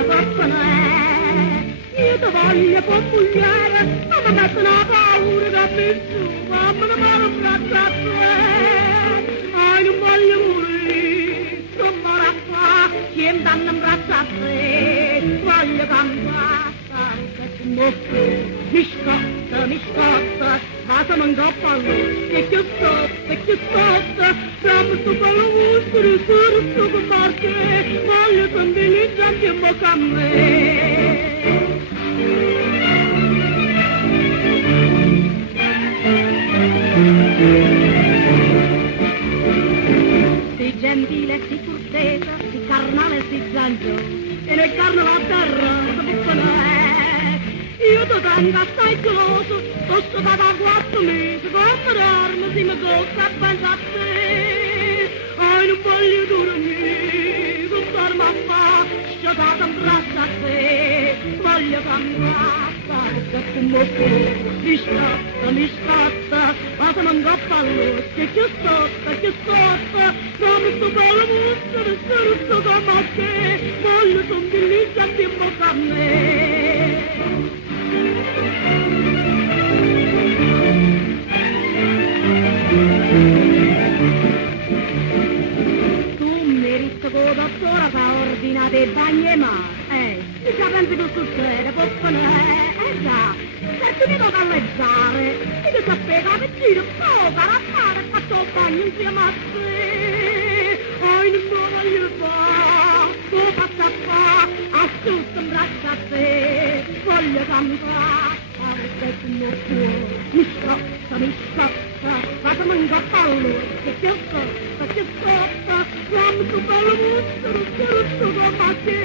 amore possono io ti voglio popugliare, ma mi mettono la paura da nessuno, ma me ne male un braccio non voglio morire, non vorrà qua, ci danno un braccio a te, voglio campare, mi scotta, ma se non goppa che scotta, siamo su quello mostro, su che parte, voglio condividere che bocca a me. Si gentile, si cortesa, si carnale, si zanzio, e nel carno la terra, si buttano io ti tengo assai coloso, posso da 4 mesi, come dormo, si mi tocca a pensare a te. Non voglio dormire, non dormo a fa, sciotata un braccio a te, voglio cambiare, che mi scotta, ma se non goppa all'ora, che scotta, come sto bello mostro, sto come a te, voglio condividere che bocca a me. Tu merito che la dottora fa ordinare il bagno e mare, mica pensi che succede, possono, già, perché mi devo galleggiare, mi devo sapere che giro, poca, raffare, fatto il bagno insieme a te, non voglio fare, tu passa qua, asciutto un braccio a te, voglio cambiare, mi scotta, ma come un cappello, che scotta, siamo su bello mostro, su come a te,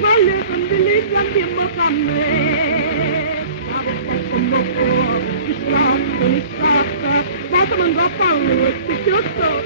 voglio condividere anche in bocca a me. Mi scotta, ma come un cappello, che scotta,